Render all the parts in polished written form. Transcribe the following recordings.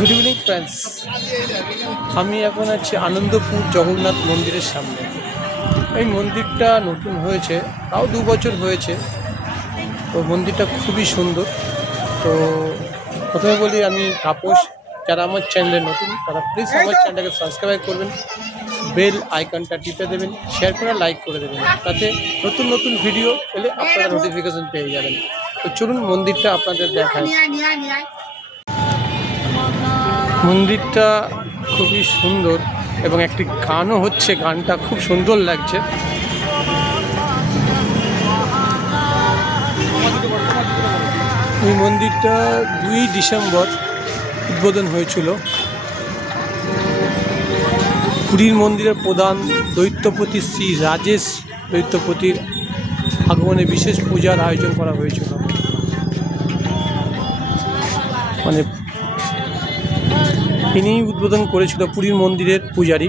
Good evening friends. আমি এখন আছি আনন্দপুর জগন্নাথ মন্দিরের সামনে। এই মন্দিরটা নতুন হয়েছে, তাও 2 বছর হয়েছে। তো মন্দিরটা খুবই সুন্দর। তো প্রথমে বলি আমি তাপস। যারা আমার চ্যানেলে নতুন তারা প্লিজ আমার চ্যানেলটাকে সাবস্ক্রাইব করবেন, বেল আইকনটা টিপে দেবেন, শেয়ার করে লাইক করে দেবেন, তাতে নতুন নতুন ভিডিও পেলে আপনারা নোটিফিকেশন পেয়ে যাবেন। তো চলুন মন্দিরটা আপনাদের দেখায়। মন্দিরটা খুবই সুন্দর এবং একটি গানও হচ্ছে, গানটা খুব সুন্দর লাগছে। এই মন্দিরটা 2 ডিসেম্বর উদ্বোধন হয়েছিল। পুরীর মন্দিরের প্রধান দৈত্যপতি শ্রী রাজেশ দৈত্যপতির আগমনে বিশেষ পূজার আয়োজন করা হয়েছিল। মানে তিনি উদ্বোধন করেছিল পুরীর মন্দিরের পূজারী।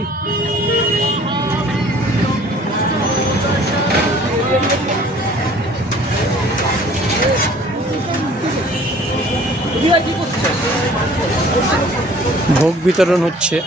ভোগ বিতরণ হচ্ছে।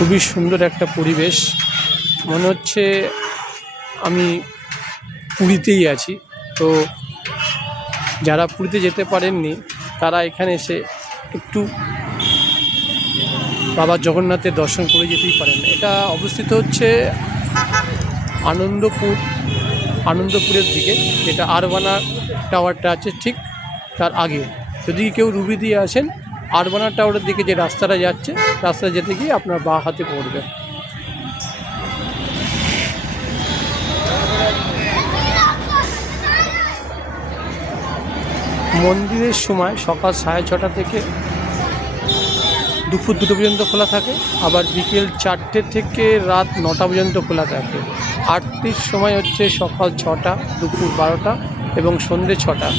খুবই সুন্দর একটা পরিবেশ, মনে হচ্ছে আমি পুরীতেই আছি। তো যারা পুরীতে যেতে পারেননি তারা এখানে এসে একটু বাবা জগন্নাথের দর্শন করে যেতেই পারেন। এটা অবস্থিত হচ্ছে আনন্দপুরের দিকে, যেটা আরবানা টাওয়ারটা আছে ঠিক তার আগে। যদি কেউ রুবি দিয়ে আসেন, আরবানা টাওয়ারের দিকে যে রাস্তাটা যাচ্ছে, রাস্তা যেতে গিয়ে আপনার বাঁ হাতে পড়বে। মন্দিরের সময় সকাল 6:30 থেকে দুপুর 2টো পর্যন্ত খোলা থাকে, আবার বিকেল 4টে থেকে রাত 9টা পর্যন্ত খোলা থাকে। আরতির সময় হচ্ছে সকাল 6টা, দুপুর 12টা এবং সন্ধ্যে 6টা।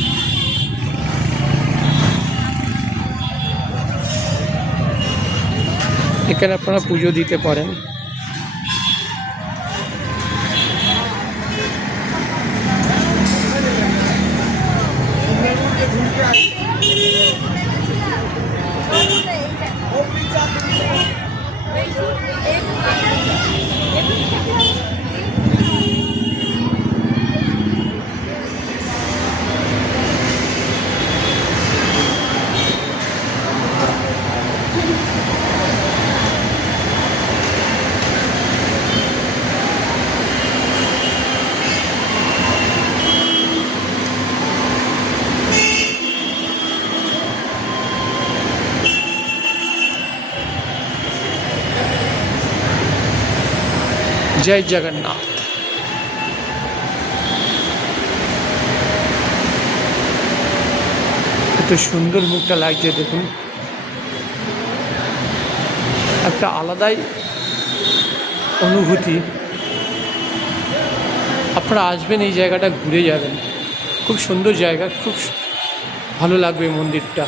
এখানে আপনারা পুজো দিতে পারেন। জয় জগন্নাথ। এত সুন্দর মুখটা লাগছে, দেখুন একটা আলাদাই অনুভূতি। আপনারা আসবেন, এই জায়গাটা ঘুরে যাবেন, খুব সুন্দর জায়গা, খুব ভালো লাগবে মন্দিরটা।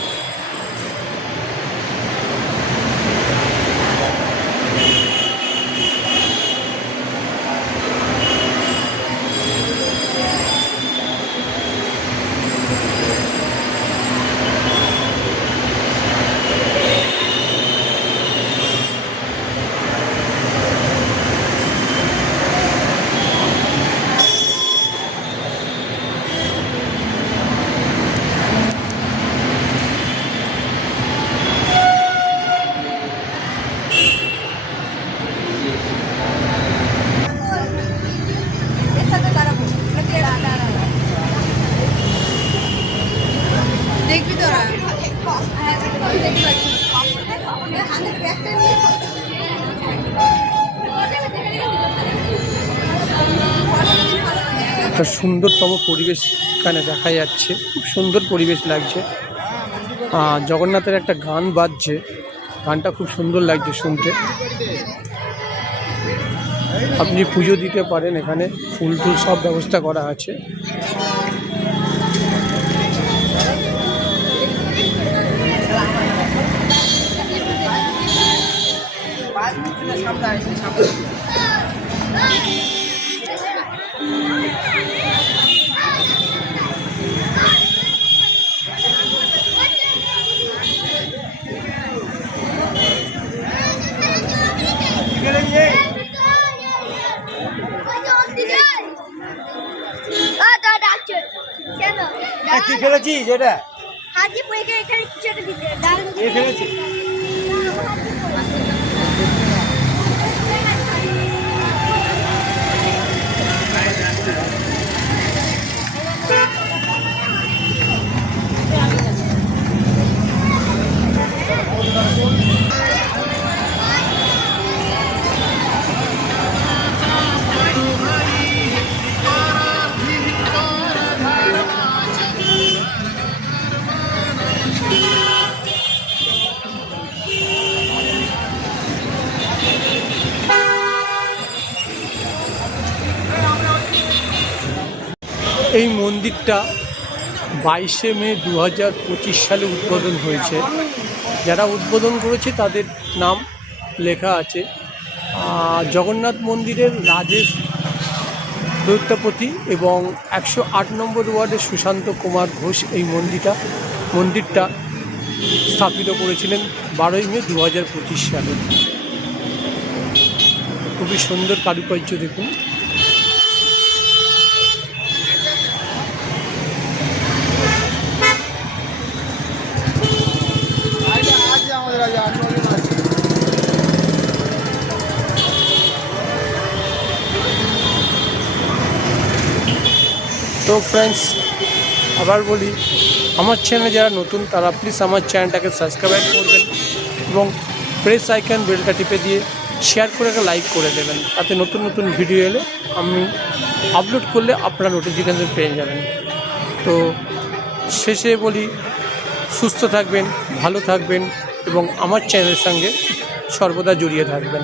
দেখবি তোরা একটা সুন্দরতম পরিবেশ এখানে দেখা যাচ্ছে, খুব সুন্দর পরিবেশ লাগছে। জগন্নাথের একটা গান বাজছে, গানটা খুব সুন্দর লাগছে শুনতে। আপনি পুজো দিতে পারেন, এখানে ফুল টুল সব ব্যবস্থা করা আছে। কি খেলেছিস এটা? হাজি পয়কে এখানে কিছু একটা দিতে ডাল এ খেলেছি। এই মন্দিরটা 22শে মে 2025 সালে উদ্বোধন হয়েছে। যারা উদ্বোধন করেছে তাদের নাম লেখা আছে। জগন্নাথ মন্দিরের রাজেশ দৈত্যপতি এবং 108 নম্বর ওয়ার্ডের সুশান্ত কুমার ঘোষ এই মন্দিরটা স্থাপিত করেছিলেন 12ই মে 2025 সালে। খুবই সুন্দর কারুকার্য দেখুন। তো ফ্রেন্ডস, আবার বলি, আমার চ্যানেলে যারা নতুন তারা প্লিজ আমার চ্যানেলটাকে সাবস্ক্রাইব করবেন এবং প্রেস আইকন বেলটা টিপে দিয়ে শেয়ার করে একটা লাইক করে দেবেন, তাতে নতুন নতুন ভিডিও এলে আমি আপলোড করলে আপনারা নোটিফিকেশান পেয়ে যাবেন। তো শেষে বলি, সুস্থ থাকবেন, ভালো থাকবেন এবং আমার চ্যানেলের সঙ্গে সর্বদা জড়িয়ে থাকবেন।